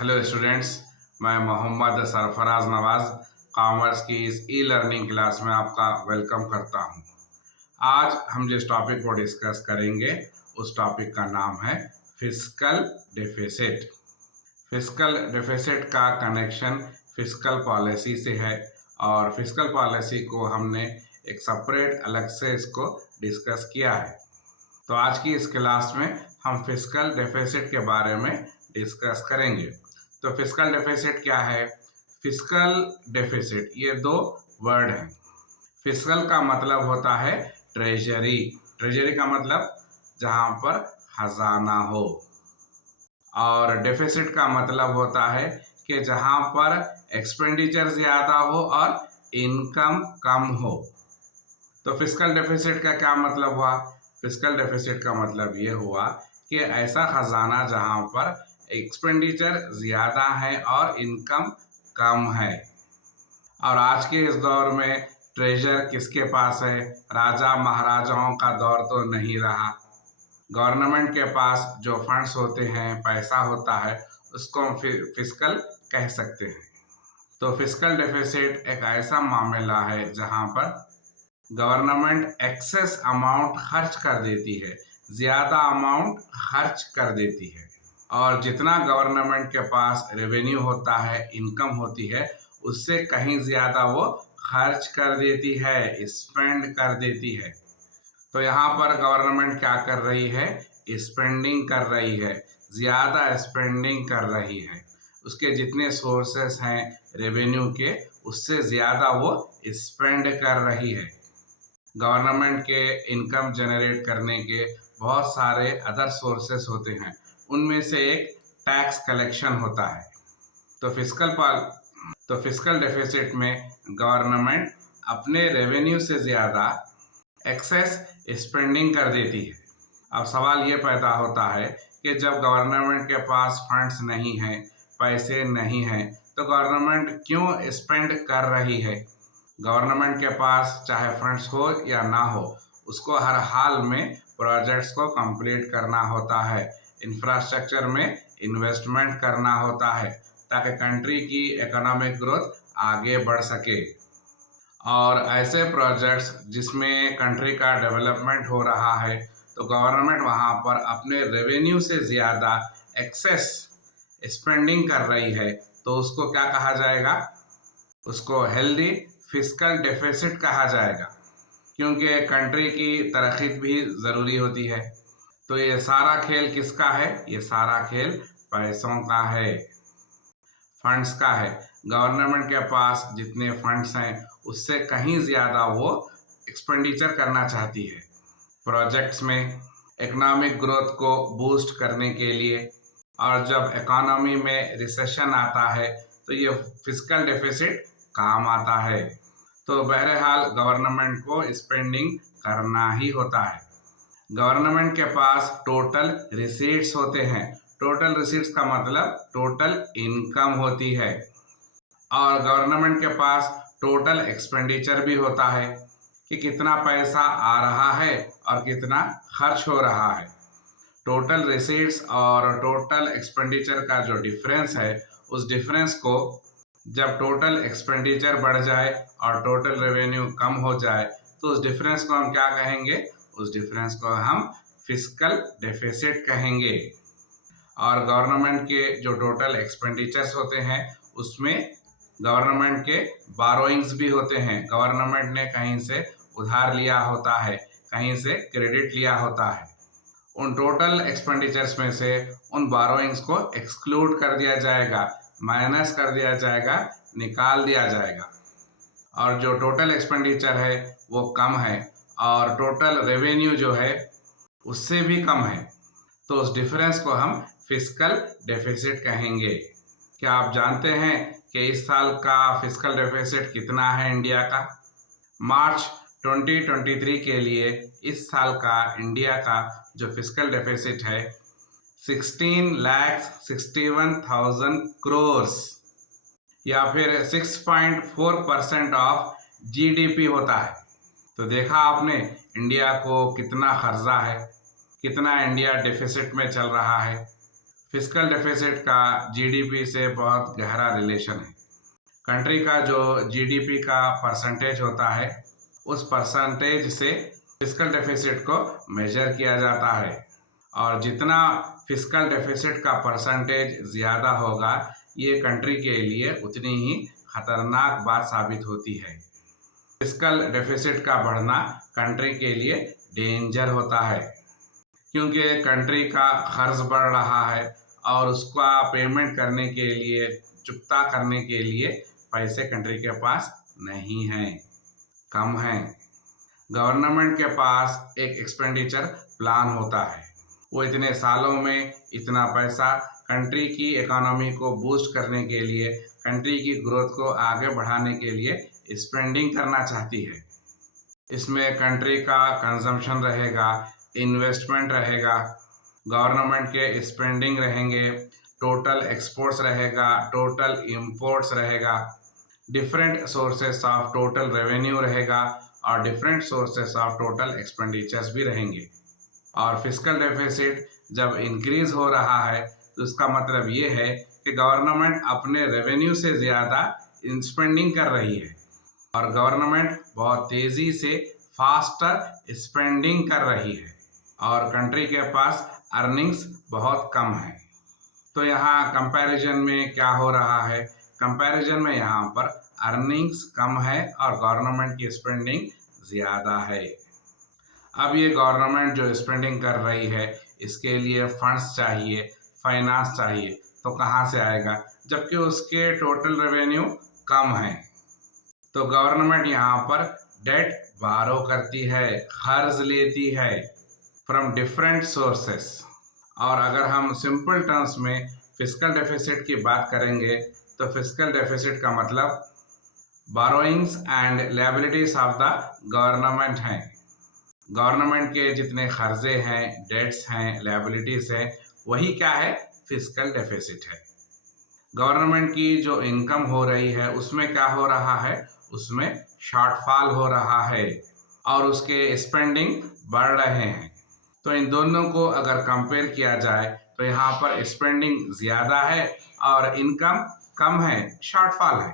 Hello students, मैं Mohammad Sarfaraz Nawaz commerce की इस ई लर्निंग क्लास में आपका वेलकम करता हूं। आज हम जिस टॉपिक को डिस्कस करेंगे उस टॉपिक का नाम है फिस्कल डेफिसिट। फिस्कल डेफिसिट का कनेक्शन फिस्कल पॉलिसी से है और फिस्कल पॉलिसी को हमने एक सेपरेट अलग से इसको डिस्कस किया है। तो आज की इस क्लास में हम फिस्कल डेफिसिट के बारे में डिस्कस करेंगे। तो फिस्कल डेफिसिट क्या है? फिस्कल डेफिसिट ये दो वर्ड हैं। फिस्कल का मतलब होता है ट्रेजरी। ट्रेजरी का मतलब जहां पर खजाना हो, और डेफिसिट का मतलब होता है कि जहां पर एक्सपेंडिचर ज़्यादा हो और इनकम कम हो। तो फिस्कल डेफिसिट का क्या मतलब हुआ? फिस्कल डेफिसिट का मतलब ये हुआ कि ऐसा खजाना जहां पर एक्सपेंडिचर ज़्यादा है और इनकम कम है। और आज के इस दौर में ट्रेजर किसके पास है? राजा महाराजाओं का दौर तो नहीं रहा। गवर्नमेंट के पास जो फंड्स होते हैं, पैसा होता है, उसको हम फिस्कल कह सकते हैं। तो फिस्कल डेफिसिट एक ऐसा मामला है जहां पर गवर्नमेंट एक्सेस अमाउंट खर्च कर देती है, ज़्यादा अमाउंट खर्च कर देती है, और जितना गवर्नमेंट के पास रेवेन्यू होता है, इनकम होती है, उससे कहीं ज़्यादा वो खर्च कर देती है, स्पेंड कर देती है। तो यहाँ पर गवर्नमेंट क्या कर रही है? स्पेंडिंग कर रही है, ज़्यादा स्पेंडिंग कर रही है। उसके जितने सोर्सेस हैं रेवेन्यू के, उससे ज़्यादा वो स्पेंड कर रही है। गवर्नमेंट के इनकम जनरेट करने के बहुत सारे अदर सोर्सेस होते हैं, उनमें से एक टैक्स कलेक्शन होता है। तो फिस्कल डेफिसिट में गवर्नमेंट अपने रेवेन्यू से ज़्यादा एक्सेस स्पेंडिंग कर देती है। अब सवाल ये पैदा होता है कि जब गवर्नमेंट के पास फंड्स नहीं हैं, पैसे नहीं हैं, तो गवर्नमेंट क्यों स्पेंड कर रही है? गवर्नमेंट के पास चाहे फंड्स हो या ना हो, उसको हर हाल में प्रोजेक्ट्स को कंप्लीट करना होता है, इंफ्रास्ट्रक्चर में इन्वेस्टमेंट करना होता है, ताकि कंट्री की इकोनॉमिक ग्रोथ आगे बढ़ सके। और ऐसे प्रोजेक्ट्स जिसमें कंट्री का डेवलपमेंट हो रहा है, तो गवर्नमेंट वहाँ पर अपने रेवेन्यू से ज़्यादा एक्सेस स्पेंडिंग कर रही है, तो उसको क्या कहा जाएगा? उसको हेल्दी फिस्कल डेफिसिट कहा जाएगा, क्योंकि कंट्री की तरक्की भी ज़रूरी होती है। तो ये सारा खेल किसका है? ये सारा खेल पैसों का है, फंड्स का है। गवर्नमेंट के पास जितने फंड्स हैं, उससे कहीं ज़्यादा वो एक्सपेंडिचर करना चाहती है प्रोजेक्ट्स में, इकोनॉमिक ग्रोथ को बूस्ट करने के लिए। और जब इकोनॉमी में रिसेशन आता है, तो ये फिस्कल डेफिसिट काम आता है। तो बहरहाल गवर्नमेंट को स्पेंडिंग करना ही होता है। गवर्नमेंट के पास टोटल रिसीट्स होते हैं। टोटल रिसीट्स का मतलब टोटल इनकम होती है। और गवर्नमेंट के पास टोटल एक्सपेंडिचर भी होता है कि कितना पैसा आ रहा है और कितना खर्च हो रहा है। टोटल रिसीट्स और टोटल एक्सपेंडिचर का जो डिफरेंस है, उस डिफरेंस को जब टोटल एक्सपेंडिचर बढ़ जाए और टोटल रेवेन्यू कम हो जाए, तो उस डिफरेंस को हम क्या कहेंगे? उस डिफरेंस को हम फिस्कल डेफिसिट कहेंगे। और गवर्नमेंट के जो टोटल एक्सपेंडिचर्स होते हैं, उसमें गवर्नमेंट के बारोइंग्स भी होते हैं। गवर्नमेंट ने कहीं से उधार लिया होता है, कहीं से क्रेडिट लिया होता है। उन टोटल एक्सपेंडिचर्स में से उन बारोइंग्स को एक्सक्लूड कर दिया जाएगा, माइनस कर दिया जाएगा, निकाल दिया जाएगा। और जो टोटल एक्सपेंडिचर है वो कम है और टोटल रेवेन्यू जो है उससे भी कम है, तो उस डिफरेंस को हम फिस्कल डेफिसिट कहेंगे। क्या आप जानते हैं कि इस साल का फिस्कल डेफिसिट कितना है इंडिया का? मार्च 2023 के लिए इस साल का इंडिया का जो फिस्कल डेफिसिट है 16,61,000 करोड़ या फिर 6.4% ऑफ जीडीपी होता है। तो देखा आपने इंडिया को कितना कर्जा है, कितना इंडिया डेफिसिट में चल रहा है। फिस्कल डेफिसिट का जीडीपी से बहुत गहरा रिलेशन है। कंट्री का जो जीडीपी का परसेंटेज होता है, उस परसेंटेज से फिस्कल डेफिसिट को मेजर किया जाता है, और जितना फिस्कल डेफिसिट का परसेंटेज ज़्यादा होगा, ये कंट्री के लिए उतनी ही खतरनाक बात साबित होती है। फिस्कल डेफिसिट का बढ़ना कंट्री के लिए डेंजर होता है, क्योंकि कंट्री का खर्च बढ़ रहा है और उसका पेमेंट करने के लिए, चुकता करने के लिए पैसे कंट्री के पास नहीं हैं, कम हैं। गवर्नमेंट के पास एक एक्सपेंडिचर प्लान होता है, वो इतने सालों में इतना पैसा कंट्री की इकोनॉमी को बूस्ट करने के लिए, कंट्री की ग्रोथ को आगे बढ़ाने के लिए स्पेंडिंग करना चाहती है। इसमें कंट्री का कंजम्पशन रहेगा, इन्वेस्टमेंट रहेगा, गवर्नमेंट के स्पेंडिंग रहेंगे, टोटल एक्सपोर्ट्स रहेगा, टोटल इंपोर्ट्स रहेगा, different sources of total revenue रहेगा, और different sources of total expenditures भी रहेंगे। और फिस्कल डेफिसिट जब इंक्रीज हो रहा है तो उसका मतलब ये है कि गवर्नमेंट अपने रेवेन्यू से ज़्यादा स्पेंडिंग कर रही है, और गवर्नमेंट बहुत तेज़ी से फास्टर स्पेंडिंग कर रही है, और कंट्री के पास अर्निंग्स बहुत कम है। तो यहाँ कंपैरिजन में क्या हो रहा है? कंपैरिजन में यहाँ पर अर्निंग्स कम है और गवर्नमेंट की स्पेंडिंग ज़्यादा है। अब ये गवर्नमेंट जो स्पेंडिंग कर रही है, इसके लिए फंड्स चाहिए, फाइनेंस चाहिए, तो कहाँ से आएगा जबकि उसके टोटल रेवेन्यू कम है? तो गवर्नमेंट यहाँ पर डेट बारो करती है, कर्ज लेती है फ्रॉम डिफरेंट सोर्सेस। और अगर हम सिंपल टर्म्स में फिस्कल डेफिसिट की बात करेंगे तो फिस्कल डेफिसिट का मतलब borrowings and liabilities of the government हैं। गवर्नमेंट के जितने कर्जे हैं, डेट्स हैं, लायबिलिटीज हैं, वही क्या है? फिस्कल डेफिसिट है। गवर्नमेंट की जो इनकम हो रही है उसमें क्या हो रहा है? उसमें शॉर्टफॉल हो रहा है, और उसके स्पेंडिंग बढ़ रहे हैं। तो इन दोनों को अगर कंपेयर किया जाए तो यहाँ पर स्पेंडिंग ज़्यादा है और इनकम कम है, शॉर्टफॉल है।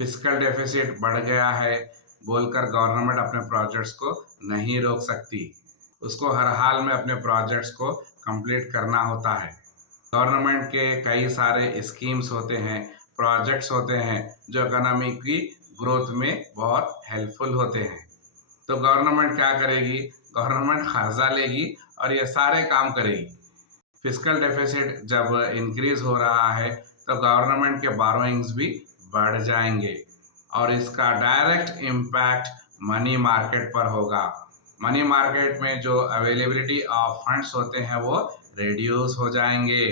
फिस्कल डेफिसिट बढ़ गया है बोलकर गवर्नमेंट अपने प्रोजेक्ट्स को नहीं रोक सकती, उसको हर हाल में अपने प्रोजेक्ट्स को कंप्लीट करना होता है। गवर्नमेंट के कई सारे स्कीम्स होते हैं, प्रोजेक्ट्स होते हैं जो इकोनॉमी की ग्रोथ में बहुत हेल्पफुल होते हैं। तो गवर्नमेंट क्या करेगी? गवर्नमेंट कर्जा लेगी और ये सारे काम करेगी। फिस्कल डेफिसिट जब इंक्रीज हो रहा है तो गवर्नमेंट के बारोइंग्स भी बढ़ जाएंगे, और इसका डायरेक्ट इम्पैक्ट मनी मार्केट पर होगा। मनी मार्केट में जो अवेलेबिलिटी ऑफ फंड्स होते हैं वो रिड्यूस हो जाएंगे,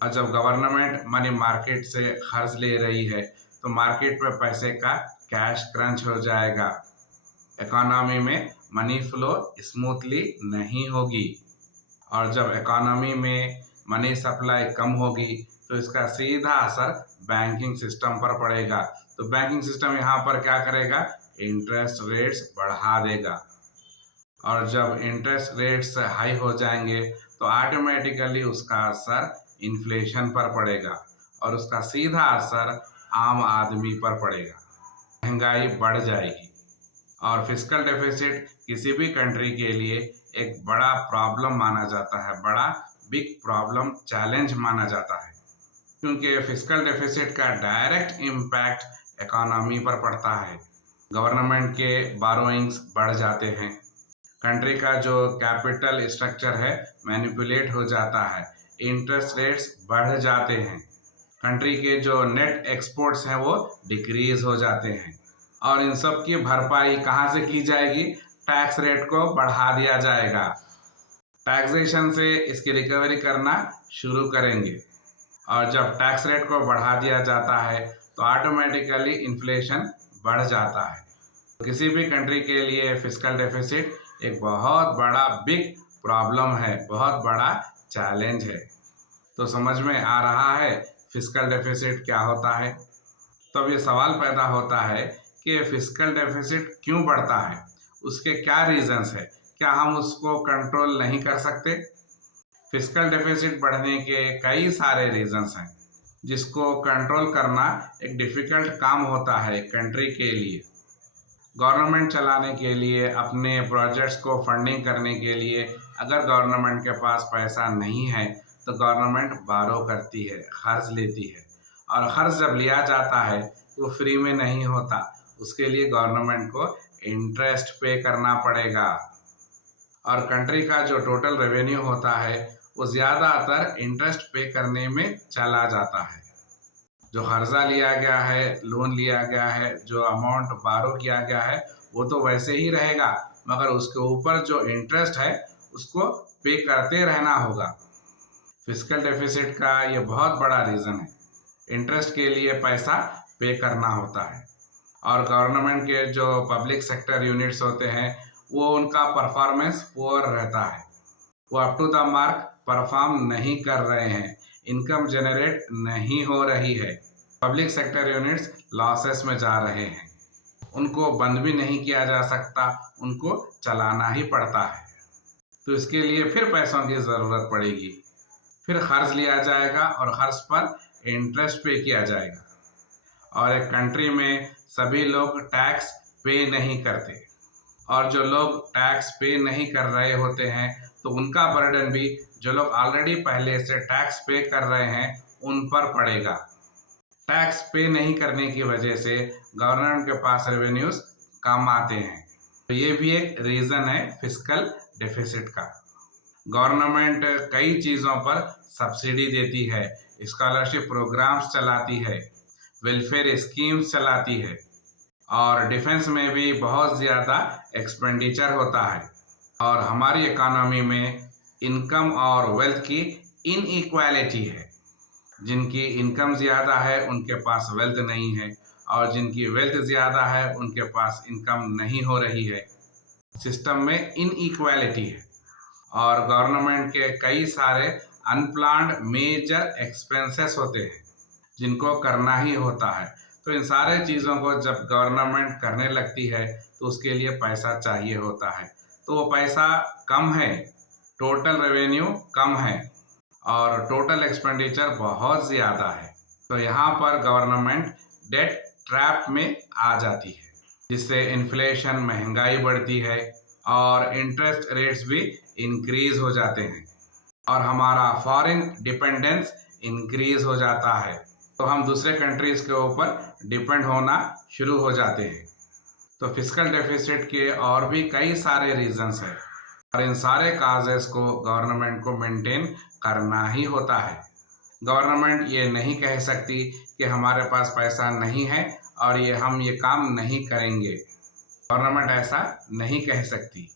और जब गवर्नमेंट मनी मार्केट से कर्ज ले रही है तो मार्केट में पैसे का कैश क्रंच हो जाएगा, इकोनॉमी में मनी फ्लो स्मूथली नहीं होगी, और जब इकोनॉमी में मनी सप्लाई कम होगी तो इसका सीधा असर बैंकिंग सिस्टम पर पड़ेगा। तो बैंकिंग सिस्टम यहाँ पर क्या करेगा? इंटरेस्ट रेट्स बढ़ा देगा, और जब इंटरेस्ट रेट्स हाई हो जाएंगे तो ऑटोमेटिकली उसका असर इन्फ्लेशन पर पड़ेगा, और उसका सीधा असर आम आदमी पर पड़ेगा, महंगाई बढ़ जाएगी। और फिस्कल डेफिसिट किसी भी कंट्री के लिए एक बड़ा प्रॉब्लम माना जाता है, बड़ा बिग प्रॉब्लम, चैलेंज माना जाता है, क्योंकि फिस्कल डेफिसिट का डायरेक्ट इम्पैक्ट इकोनॉमी पर पड़ता है। गवर्नमेंट के बारोइंग्स बढ़ जाते हैं, कंट्री का जो कैपिटल स्ट्रक्चर है मैनिपुलेट हो जाता है, इंटरेस्ट रेट्स बढ़ जाते हैं, कंट्री के जो नेट एक्सपोर्ट्स हैं वो डिक्रीज हो जाते हैं, और इन सब की भरपाई कहाँ से की जाएगी? टैक्स रेट को बढ़ा दिया जाएगा, टैक्सेशन से इसकी रिकवरी करना शुरू करेंगे, और जब टैक्स रेट को बढ़ा दिया जाता है तो ऑटोमेटिकली इन्फ्लेशन बढ़ जाता है। तो किसी भी कंट्री के लिए फिस्कल डेफिसिट एक बहुत बड़ा बिग प्रॉब्लम है, बहुत बड़ा चैलेंज है। तो समझ में आ रहा है फिस्कल डेफिसिट क्या होता है? तो अब ये सवाल पैदा होता है कि फिस्कल डेफिसिट क्यों बढ़ता है, उसके क्या रीजंस है, क्या हम उसको कंट्रोल नहीं कर सकते? फिस्कल डेफिसिट बढ़ने के कई सारे रीजंस हैं, जिसको कंट्रोल करना एक डिफ़िकल्ट काम होता है कंट्री के लिए। गवर्नमेंट चलाने के लिए, अपने प्रोजेक्ट्स को फंडिंग करने के लिए अगर गवर्नमेंट के पास पैसा नहीं है तो गवर्नमेंट बारो करती है, कर्ज लेती है। और कर्ज जब लिया जाता है तो फ्री में नहीं होता, उसके लिए गवर्नमेंट को इंटरेस्ट पे करना पड़ेगा। और कंट्री का जो टोटल रेवेन्यू होता है वो ज़्यादातर इंटरेस्ट पे करने में चला जाता है। जो कर्जा लिया गया है, लोन लिया गया है, जो अमाउंट बारो किया गया है वो तो वैसे ही रहेगा, मगर उसके ऊपर जो इंटरेस्ट है उसको पे करते रहना होगा। फिस्कल डेफिसिट का ये बहुत बड़ा रीज़न है, इंटरेस्ट के लिए पैसा पे करना होता है। और गवर्नमेंट के जो पब्लिक सेक्टर यूनिट्स होते हैं वो उनका परफॉर्मेंस पुअर रहता है, वो up to the mark perform नहीं कर रहे हैं, इनकम जनरेट नहीं हो रही है। पब्लिक सेक्टर यूनिट्स लॉसेस में जा रहे हैं, उनको बंद भी नहीं किया जा सकता, उनको चलाना ही पड़ता है। तो इसके लिए फिर पैसों की ज़रूरत पड़ेगी, फिर कर्ज लिया जाएगा और कर्ज पर इंटरेस्ट पे किया जाएगा। और एक कंट्री में सभी लोग टैक्स पे नहीं करते, और जो लोग टैक्स पे नहीं कर रहे होते हैं तो उनका बर्डन भी जो लोग ऑलरेडी पहले से टैक्स पे कर रहे हैं उन पर पड़ेगा। टैक्स पे नहीं करने की वजह से गवर्नमेंट के पास रेवेन्यूज कम आते हैं, तो ये भी एक रीज़न है फिस्कल डेफिसिट का। गवर्नमेंट कई चीज़ों पर सब्सिडी देती है, स्कॉलरशिप प्रोग्राम्स चलाती है, वेलफेयर स्कीम्स चलाती है, और डिफेंस में भी बहुत ज़्यादा एक्सपेंडिचर होता है। और हमारी इकोनॉमी में इनकम और वेल्थ की इनइक्वालिटी है, जिनकी इनकम ज़्यादा है उनके पास वेल्थ नहीं है, और जिनकी वेल्थ ज़्यादा है उनके पास इनकम नहीं हो रही है। सिस्टम में इनइक्वालिटी है, और गवर्नमेंट के कई सारे अनप्लान्ड मेजर एक्सपेंसेस होते हैं जिनको करना ही होता है। तो इन सारे चीज़ों को जब गवर्नमेंट करने लगती है तो उसके लिए पैसा चाहिए होता है, तो वो पैसा कम है, टोटल रेवेन्यू कम है और टोटल एक्सपेंडिचर बहुत ज़्यादा है। तो यहाँ पर गवर्नमेंट डेट ट्रैप में आ जाती है, जिससे इन्फ्लेशन, महंगाई बढ़ती है और इंटरेस्ट रेट्स भी इंक्रीज हो जाते हैं, और हमारा फॉरेन डिपेंडेंस इंक्रीज हो जाता है। तो हम दूसरे कंट्रीज़ के ऊपर डिपेंड होना शुरू हो जाते हैं। तो फिस्कल डेफिसिट के और भी कई सारे रीजंस हैं, और इन सारे काजेस को गवर्नमेंट को मेंटेन करना ही होता है। गवर्नमेंट ये नहीं कह सकती कि हमारे पास पैसा नहीं है और हम ये काम नहीं करेंगे, गवर्नमेंट ऐसा नहीं कह सकती।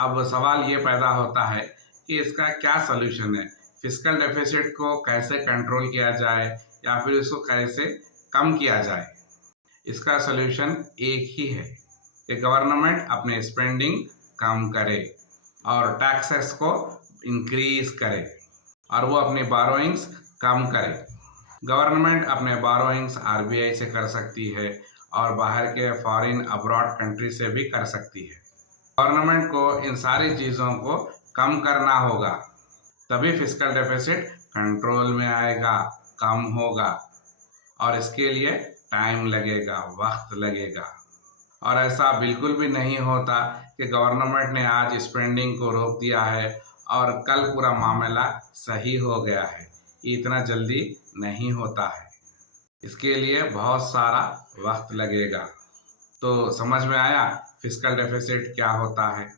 अब सवाल ये पैदा होता है कि इसका क्या सलूशन है, फिस्कल डेफिसिट को कैसे कंट्रोल किया जाए या फिर इसको कैसे कम किया जाए। इसका सलूशन एक ही है कि गवर्नमेंट अपने स्पेंडिंग कम करे और टैक्सेस को इंक्रीज करे, और वो अपनी बारोइंग्स कम करे। गवर्नमेंट अपने बारोइंग्स आरबीआई से कर सकती है और बाहर के फॉरेन अब्रॉड कंट्री से भी कर सकती है। गवर्नमेंट को इन सारी चीज़ों को कम करना होगा, तभी फिस्कल डेफिसिट कंट्रोल में आएगा, कम होगा, और इसके लिए टाइम लगेगा, वक्त लगेगा। और ऐसा बिल्कुल भी नहीं होता कि गवर्नमेंट ने आज स्पेंडिंग को रोक दिया है और कल पूरा मामला सही हो गया है, इतना जल्दी नहीं होता है, इसके लिए बहुत सारा वक्त लगेगा। तो समझ में आया फिस्कल डेफिसिट क्या होता है।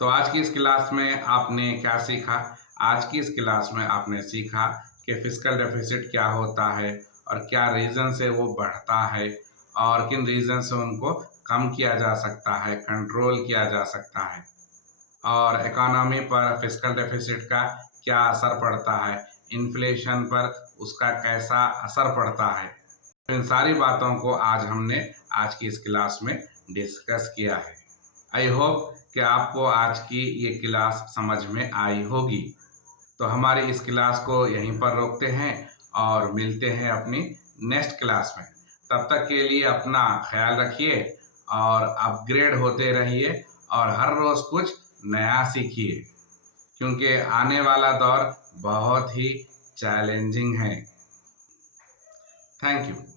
तो आज की इस क्लास में आपने क्या सीखा? आज की इस क्लास में आपने सीखा कि फिस्कल डेफिसिट क्या होता है और क्या रीज़न से वो बढ़ता है, और किन रीज़न से उनको कम किया जा सकता है, कंट्रोल किया जा सकता है, और इकोनॉमी पर फिस्कल डेफिसिट का क्या असर पड़ता है, इन्फ्लेशन पर उसका कैसा असर पड़ता है। इन सारी बातों को आज हमने आज की इस क्लास में डिस्कस किया है। आई होप कि आपको आज की ये क्लास समझ में आई होगी। तो हमारी इस क्लास को यहीं पर रोकते हैं और मिलते हैं अपनी नेक्स्ट क्लास में। तब तक के लिए अपना ख्याल रखिए और अपग्रेड होते रहिए और हर रोज़ कुछ नया सीखिए। क्योंकि आने वाला दौर बहुत ही चैलेंजिंग है। Thank you.